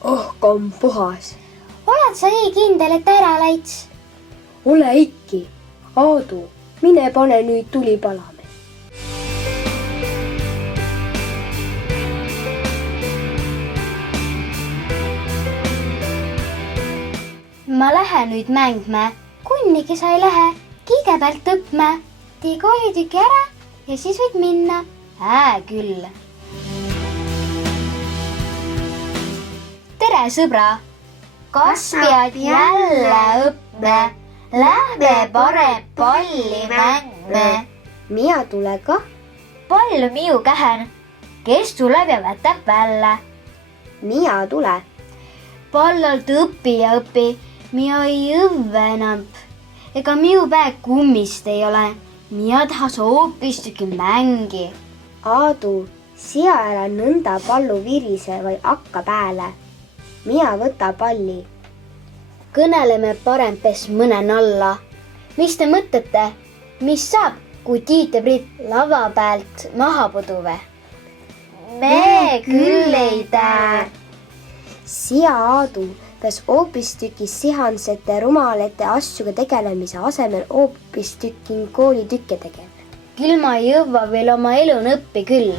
Õhk on puhas. Oled sa nii kindel, et ära läits? Ole ikki. Aadu, mine pane nüüd tuli palama. Ma lähen nüüd mängme. Kunnigi sa ei lähe. Kõigepealt õppme. Tee koolitüki ära ja siis võid minna. Küll. Tere, sõbra. Kas pead jälle õppme? Lähme parem palli mängme. Mina tule kah. Pall on minu kähen. Kes tuleb ja võtab välja? Mina tule. Pall alt õpi ja õpi. Mina ei õvve enam. Ega minu päe kummist ei ole. Mina tahas hoopistüki mängi. Aadu, sia ära nõnda pallu virise või hakka pääle. Mina võta palli. Kõneleme parem pes mõnen alla. Mis te mõtlete? Mis saab, kui Tiit ja Priit lava pealt maha puduve? Me küll ei tea. Sia Aadu pes hoopistükis sihansete rumalate asjuga tegelemise asemel hoopistükin koolitükke tegema. Küll ma ei jõua veel oma elun õppi küll.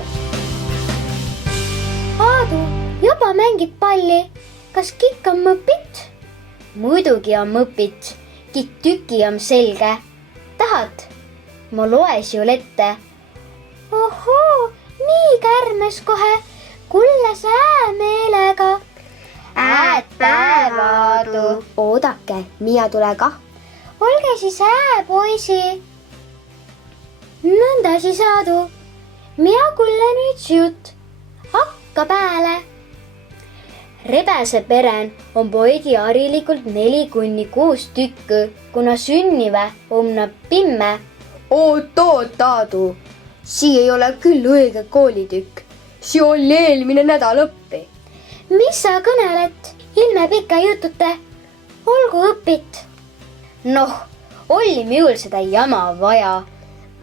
Aadu, juba mängid palli. Kas kikk on mõpit? Muidugi on mõpit. Kikk tüki on selge. Tahad? Ma loes ju ette. Ohoo, nii kärmes kohe. Kulle sää meelega. Päeva, Aadu. Oodake, mina tule kah. Olge siis poisi. Nõnda siis, Aadu. Mina kulle nüüd süut. Hakka pääle. Rebese peren on poegi harilikult 4–6 tükku, kuna sünnive on nad pimme. Oot, Aadu. Sii ei ole küll õige koolitükk. Sii oli eelmine nädal õppi. Mis sa kõnelet? Ilme pika jutute. Olgu õpit. Noh, oli minul seda jama vaja.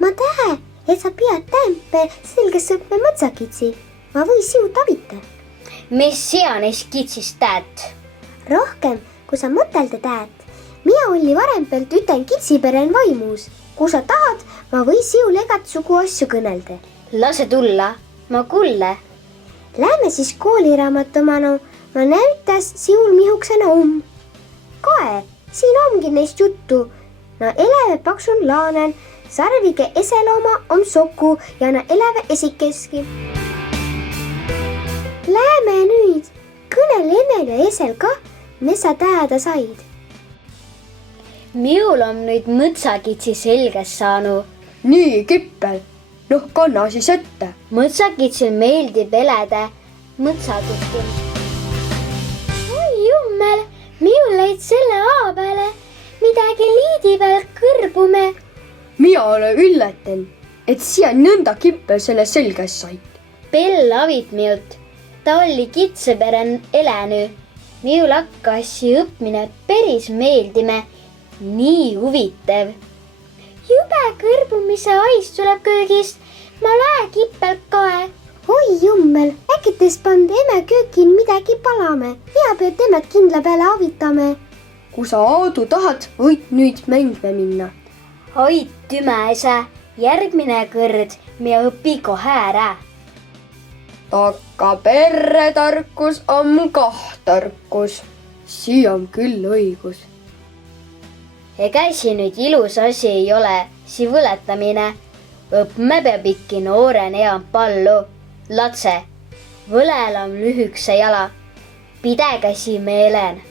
Ma tähe, et sa pead tämpe selges õppe mõtsakitsi. Ma või siut avita. Mis sina neist kitsist tääd? Rohkem, kui sa mõtelda tääd. Mina oli varem pealt üten kitsiperen vaimus. Kui sa tahad, ma või siu legat sugu asju kõnelda. Lase tulla, ma kulle. Lähme siis kooliraamattomanu. Ma näütas siul mihuksena Kae, siin ongi neist juttu. Na eleve paksun laanen, sarvige eselooma on soku ja na eleve esikeski. Lähme nüüd. Kõnel emel ja esel ka, mis sa tääda said. Minul on nüüd mõtsakitsi selges saanu. Nii, Kippel. Noh, kanna siis ette. Mõtsakitsil meeldib eleda. Mõtsakitsi. Oi jummel, minul läid selle A peale. Midagi liidi peal kõrbume. Mina olen ülleten, et siia nõnda Kippel selle selges said. Pell avit minut. Ta oli kitseperen eläny. Minul hakkas õppmine päris meeldime. Nii huvitav. Jube kõrbumise ais tuleb köögist. Ma lähe Kippel kae. Oi jummel, äkites pand eme köökin midagi palame. Hea pead emet kindla peale avitame. Kui sa Aadu tahad, võid nüüd mängme minna. Aitüme, esa. Järgmine kõrd me õpi kohe ära. Takka perre tarkus on kah tarkus. Sii on küll õigus. Ega siin nüüd ilus asi ei ole, sii võletamine. Õppme peab ikki nooren ean pallu. Latse, võlel on lühükse jala. Pidega sii meelen.